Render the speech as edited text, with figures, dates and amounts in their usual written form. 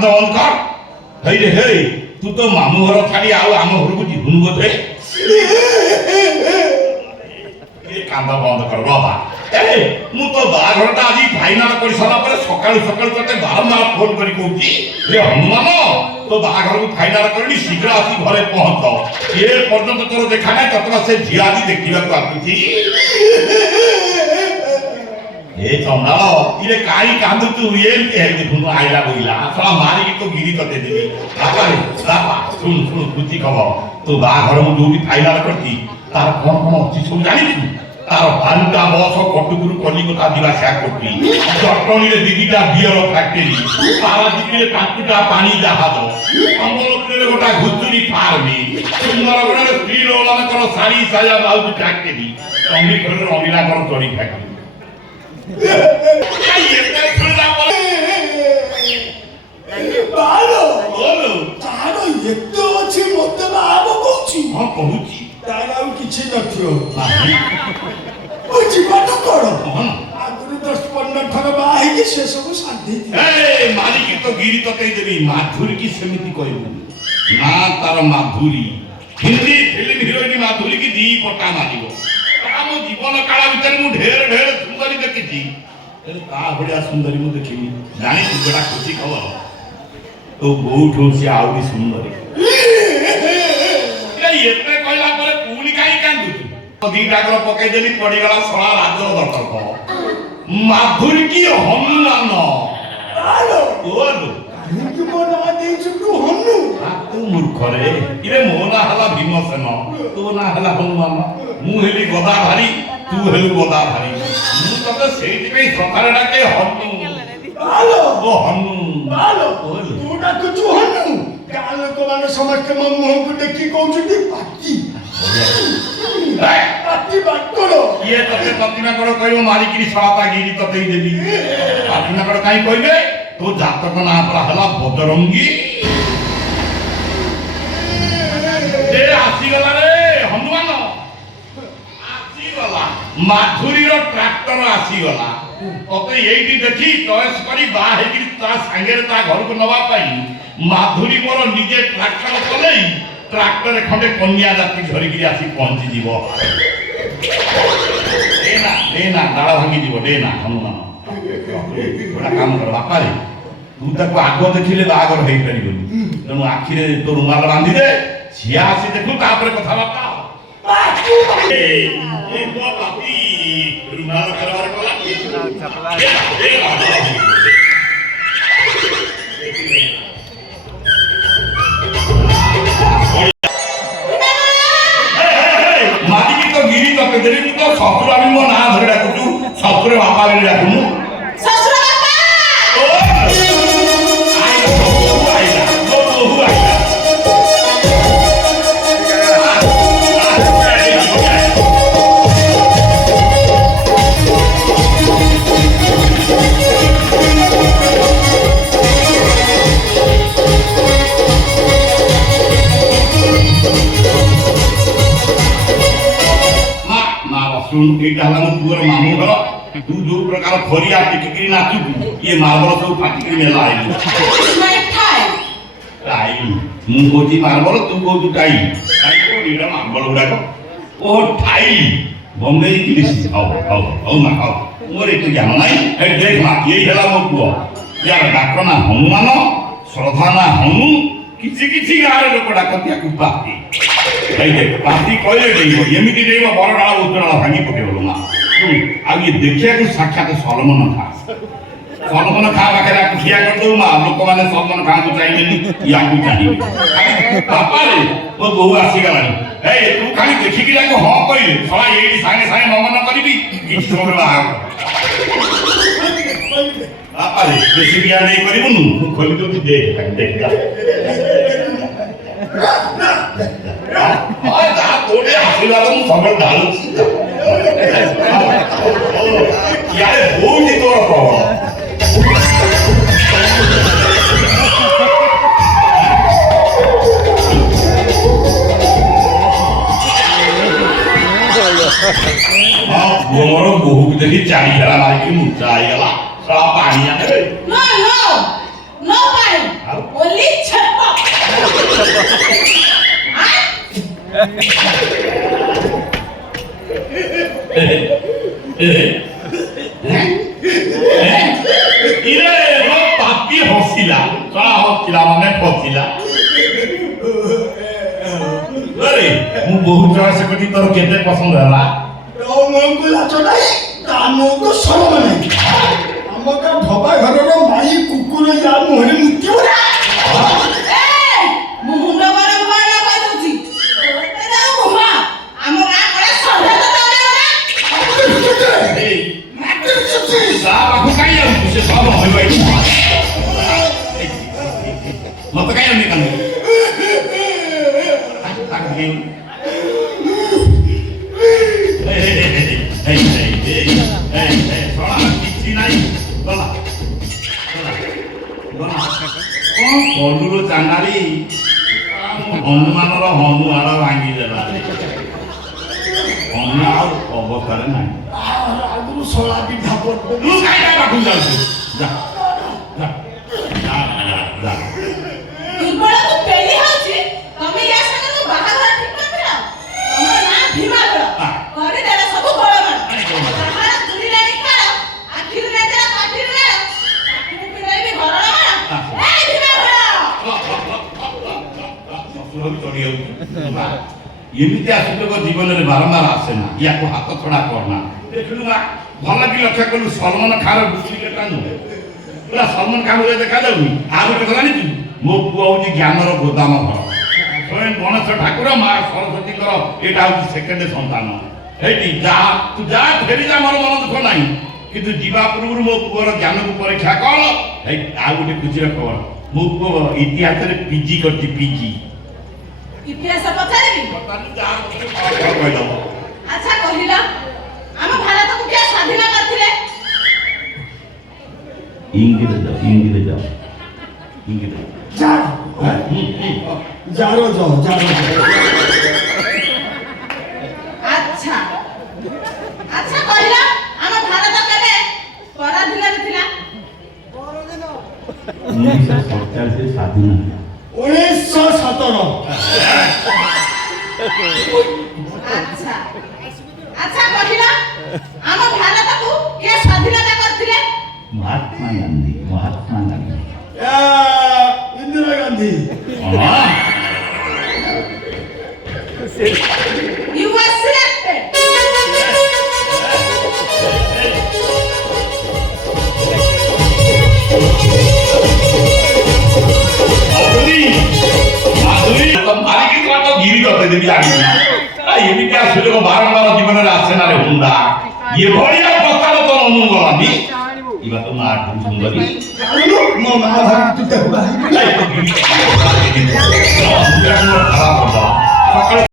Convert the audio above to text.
କାନ୍ଦ ବନ୍ଦ କର। ହେଇରେ ହେଇ ତୁ ତ ମାମୁଁ ଘର ଛାଡ଼ି ଆଉ ଆମ ଘରକୁ ଯିବୁନି ବୋଧେ? କାନ୍ଦ ବନ୍ଦ କର ବାବା। ମୁଁ ତ ବାହାଘରଟା ଆଜି ଫାଇନାଲ କରିସାରିଲା ପରେ ସକାଳୁ ସକାଳୁ ତତେ ବାରମ୍ବାର ଫୋନ କରି କହୁଛି ଯେ ହନୁମାନ ତୋ ବାହାଘରକୁ ଫାଇନାଲ କରିନି, ଶୀଘ୍ର ଆସି ଘରେ ପହଞ୍ଚ। ଏ ପର୍ଯ୍ୟନ୍ତ ତୋର ଦେଖା ନାହିଁ, ତତେ ସେ ଝିଅ ଆଜି ଦେଖିବାକୁ ଆସୁଛି। ଏ ଚଣ୍ଡାଳ ଇରେ କାହିଁ କାନ୍ଦୁଛୁ? ଏମିତି ହେଇ ଦେଖୁନୁ ଆଇଲା ବୋଇଲା ଶଳା ମାରିକି ତ ଗିରି ତତେ ଦେବି। ବାପାରେ ବାପା ଶୁଣୁ ଶୁଣୁ ଖୁସି ଖବର, ତୋ ବାହାଘର ମୁଁ ଯୋଉଠି ଫାଇନାଲ କରିଛି ତାର କଣ କଣ ଅଛି ସବୁ ଜାଣିଛୁ? ତାର 12ଟା ବସ କଟୁକୁରୁ କଲିକତା ଯିବା ଆସିବା କରୁଛି, ଜଟଣୀରେ 2ଟା ବିୟର ଫ୍ୟାକ୍ଟରି, ପାରାଦୀପରେ 5ଟା ପାଣି ଜାହାଜ, ସମ୍ବଲପୁରରେ ଗୋଟେ ଘୁଷୁରୀ ଫାର୍ମ, ସୁନ୍ଦରଗଡ଼ରେ ସ୍ତ୍ରୀ ଲୋକମାନଙ୍କର ଶାଢ଼ୀ ସାୟା ବ୍ଲାଉଜ ଫ୍ୟାକ୍ଟରି, ଚଣ୍ଡିଖୋଲରେ ଅମିଲାଙ୍କର ଚଢି ଫ୍ୟାକ୍ଟରି। ତାର ଆଉ କିଛି ନଥିବ। ଯିବାଟା କଣ ଆଗରୁ 10-15 ଥର ବାହା ହେଇକି ସେ ସବୁ ଶାନ୍ତି। ମାରିକି ତ ଗିରି ତତେଇ ଦେବି। ମାଧୁରୀ କି ସେମିତି କହିବୁ ନା, ତାର ମାଧୁରୀ ହିନ୍ଦୀ ଫିଲ୍ମ ହିରୋଇନ ମାଧୁରୀ କି 2 ପଟା ମାରିବ। ମୋ ଜୀବନ କାଳ ଭିତରେ ମୁଁ ଢେର ଢେର ସୁନ୍ଦରୀ ଦେଖିଛି, ତା ଭଳିଆ ସୁନ୍ଦରୀ ମୁଁ ଦେଖିନି। ଜାଣିଛୁ ଗୋଟା ଖୁସି ଖବର, ତୋ ବୋଉଠୁ ସେ ଆହୁରି ସୁନ୍ଦରୀ। ଏତେ କହିଲା ପରେ ପୁଣି କାହିଁ କାନ୍ଦୁଛୁ? 2ଟା ପକେଇଦେଲି ପଡିଗଲା ଶଳା ରାଜର ଦର୍ଶକ। ମାଧୁରୀ କି ହନୁମାନ। ତୁ ମୂର୍ଖରେ, ଇରେ ମୋ ନାଁ ହେଲା ଭୀମସେନ, ତୋ ନାଁ ହେଲା ହନୁମାନ। ମୁଁ ହେଲି ଗଦାଧାରୀ, ତୁ ହେଲୁ ଗଦାଧାରୀ। ମୁଁ ତତେ ସେଇଥିପାଇଁ ସକାଳେ ଡାକେ ହନୁ। ଓ ହନୁ ତୁ ଡାକୁଛୁ ହନୁ, ଗାଁ ଲୋକମାନେ ସମସ୍ତେ ମୋ ମୁହଁକୁ ଦେଖି କହୁଛନ୍ତି ପାତି ପାତି ବାଟର। ଇଏ ତତେ ପତିନାକଡ଼ କହିବ ମାରିକିରି ଶଳାତା ଗିରି ତତେଇ ଦେବି। ପତିନାକଡ଼ କାହିଁ କହିବେ? ତୋ ଜାତକ ନାଁ ପରା ହେଲା ବଜରଙ୍ଗୀ। ଆସିଗଲା ରେ ହନୁମାନ, ଆସିଗଲା। ମାଧୁରୀର ଟ୍ରାକ୍ଟର ଆସିଗଲା। ତତେ ଏଇଠି ଦେଖି ଚଏସ କରି ବାହା ହେଇକିରି ତା ସାଙ୍ଗରେ ତା ଘରକୁ ନବା ପାଇଁ ମାଧୁରୀ ମୋର ନିଜେ ଟ୍ରାକ୍ଟର ଚଲେଇ ଟ୍ରାକ୍ଟରରେ ଖଣ୍ଡେ କନ୍ୟା ଜାତି ଧରିକିରି ଆସି ପହଞ୍ଚିଯିବ। ନା ଡାଳ ଭାଙ୍ଗିଯିବ। ନା ହନୁମାନ ଗୋଟା କାମ କର ବାପାରେ, ତୁ ତାକୁ ଆଗ ଦେଖିଲେ ବାହାଘର ହେଇପାରିବନି, ତେଣୁ ଆଖିରେ ତୋ ରୁମାଲ ବାନ୍ଧିଦେ, ସିଏ ଆସି ଦେଖୁ ତାପରେ କଥାବାର୍ତ୍ତା। ରୁମାଲ କାରବାର କଲା ମାରିକି ତ ଗିରି ତତେ ଦେଲି। ତୁ ତ ଶଶୁର ବି ମୋ ନାଁ ଧରି ଡାକୁଛୁ, ଶଶୁର ବାପା ବୋଲି ଡାକୁନୁ। ଏଇଟା ହେଲା ମୋ ପୁଅର ମାମୁଁ ଘର। ତୁ ଯୋଉ ପ୍ରକାର ଫରିଆ ଟିକିକିରି ନାଚୁଛୁ, ଇଏ ମାର୍ବଲ ସବୁ ଫାଟିକିରି ନେଲା। ମୁଁ କହୁଛି ମାର୍ବଲ, ତୁ କହୁଛୁ ଟାଇଲ। ମାର୍ବଲ ଗୁଡାକ ଓ ଟାଇଲ ବମ୍ବେ ଇଂଲିଶ। ହଉ ମା ହଉ, ମୋର ଏତେ ଜ୍ଞାନ ନାହିଁ। ଦେଖ ମା, ଏଇ ହେଲା ମୋ ପୁଅ, ୟାର ଡାକ ନା ହନୁମାନ, ଶ୍ରଦ୍ଧା ନା ହନୁ। କିଛି କିଛି ଗାଁରେ ଲୋକ ଡାକନ୍ତି ଆକୁ ପାତି। ପାତି କହିଲେ ଡେଇବ, ଏମିତି ଡେଇବ ବର ଡାଳ ଉତ୍ତରାଳ ଭାଙ୍ଗି ପକେଇବ। ମା ଆଉ ଇଏ ଦେଖିବାକୁ ସାକ୍ଷାତ ସଲମନ ଖା। ସଲମନ ଖା ପାଖରେ ଆକୁ ଠିଆ କରିଦେବୁ ମା, ଲୋକମାନେ ସଲମନ ଖାଙ୍କୁ ଚାହିଁବେନି, ୟାକୁ ଚାହିଁବେ। ବାପାରେ ମୋ ବୋହୂ ଆସିଗଲାଣି। ତୁ ଖାଲି ଦେଖିକି ତାକୁ ହଁ କହିଲେ ଶଳା ଏଇଠି ସାଙ୍ଗେ ସାଙ୍ଗେ ମଙ୍ଗନ କରିବି, କିଛି ସମୟ ବାହାଘର। ବାପାରେ ବେଶୀ ବିଆ ନେଇ କରିବୁନୁ, ମୁଁ ଖୋଲି ଦଉଛି। ଦେଖ ଆଶୀର୍ବାଦ ମୁଁ ସବୁବେଳେ ଢାଳୁଛି। ୟାରେ କୋଉଠି ତୋର ପ୍ରବଳ? ମୋର ବୋହୂକୁ ଦେଖି ଚାରି ଖେଳା ମାରିକି ମୂର୍ଚ୍ଛା ହେଇଗଲା। ପାଣି ଆଣିବେ। ଆଉ ଇରେ ପାପି ହସିଲା ଶଳା ହସିଲା ମାନେ ଫସିଲା ଆରେ ମୁଁ ବହୁତ ଚଏସ୍ କରି ତୋର କେତେ ପସନ୍ଦ ହେଲା ତୋ ମୁହଁକୁ ଲାଜ ନାହିଁ ତା ମୁହଁକୁ ସରମ ନାହିଁ ଆମ ଗାଁ ଢବା ଘରର ମାଇ କୁକୁର ୟା ମୁହଁରେ ମୁତିବ ନା ମୁଁ ମୁଣ୍ଡ ଗରମ କର କହିଦଉଛି ଆମ ଗାଁ କଳେ ସଭ୍ୟ ତ ତା ପାଖକୁ କାହିଁ ଯାଉଛୁ ସେ ସବ ହଇବ ମତେ କାହିଁ ଆମେ କାନ୍ଦୁ କିଛି ନାହିଁ ଗଲା କଲୁର ଚାଣ୍ଡାଳି ହନୁମାନର ହନୁ ହାଡ଼ ଭାଙ୍ଗିଦେଲା ହନୁ ଆଉ ଅବସ୍ଥାରେ ନାହିଁ ଆଗରୁ ଶଳା ବିଧା ପଡିବ ମୁଁ କାହିଁ ତା ପାଖକୁ ଯାଉଛି ଯା ଯା ଯା ଯା ଦୁର୍ବଳକୁ ପେଲି ହଉଛି ତମେ ୟା ସାଙ୍ଗରେ ବାହାଘର ଠିକ କରିଥିଲ ତମ ନାଁ ଭୀମାଘର କରିଦେଲା ସବୁ ବଳବାନ ବାହାର ତୁଳିଲାଣି ଖାଳ ଆଖିରୁ ନେଦେଲା ପାଟିରୁ ନେଳ ପାଟିରୁ ପିଲାଇବି ଘରର ମାଳ ଏ ଭୀମାଘର ଏମିତି ଆସୁଲୋକ ଜୀବନରେ ବାରମ୍ବାର ଆସେ ନା ୟାକୁ ହାତ ଛଡା କରନା ଦେଖିଲୁ ନା ଭଲ କି ଲକ୍ଷ୍ୟ କଲୁ ସଲମାନ ଖାର ଡୁପ୍ଲିକେଟ ନୁହେଁ ପୁରା ସଲମାନ ଖାନ ଭଳିଆ ଦେଖାଯାଉନି ଆଉ ଗୋଟେ କଥା ଜାଣିଛୁ ମୋ ପୁଅ ହଉଛି ଜ୍ଞାନର ଗୋଦାମ ଘର ସ୍ୱୟଂ ଗଣେଶ ଠାକୁର ମା ସରସ୍ୱତୀଙ୍କର ଏଇଟା ହଉଛି ସେକେଣ୍ଡ ସନ୍ତାନ ହେଇଟି ଯାହା ତୁ ଯାହା ଫେରି ଯା ମୋର ମନ ଦୁଃଖ ନାହିଁ କିନ୍ତୁ ଯିବା ପୂର୍ବରୁ ମୋ ପୁଅର ଜ୍ଞାନକୁ ପରୀକ୍ଷା କର ହେଇ ଆଉ ଗୋଟେ ଖୁସିର ଖବର ମୋ ପୁଅ ଇତିହାସରେ ପିଜି କରିଛି ପିଜି ଇତିହାସ ପଚାରିବି କହିଦବ ଆଚ୍ଛା କହିଲ ଆମ ଭାରତକୁ କିଏ ସ୍ୱାଧୀନ କରିଥିଲେ ଇଂରେଜ ଯାର ଆଚ୍ଛା ଆଚ୍ଛା କହିଲ ଆମ ଭାରତ କେବେ ପରାଧୀନରେ ଥିଲା 1947 ସ୍ୱାଧୀନ 1917 ଆଚ୍ଛା ଆଚ୍ଛା କହିଲ ଆମ ଭାରତକୁ କିଏ ସ୍ୱାଧୀନତା କରିଥିଲେ Mahatma Gandhi Indira Gandhi You were selected. ଏମିତି ଆସିଲେ ବାରମ୍ବାର ଜୀବନରେ ଆସେ ନା ରେ ହୁଣ୍ଡା ଏଭଳିଆ ପ୍ରସ୍ତାବ ତୋର ଅନୁଗଲାନି ଇବା ତ ମା ଠୁ ସୁନ୍ଦରୀ ମୋ ମା ଭାବି ତୁ ତାକୁ ବାହାରି ଖରାପ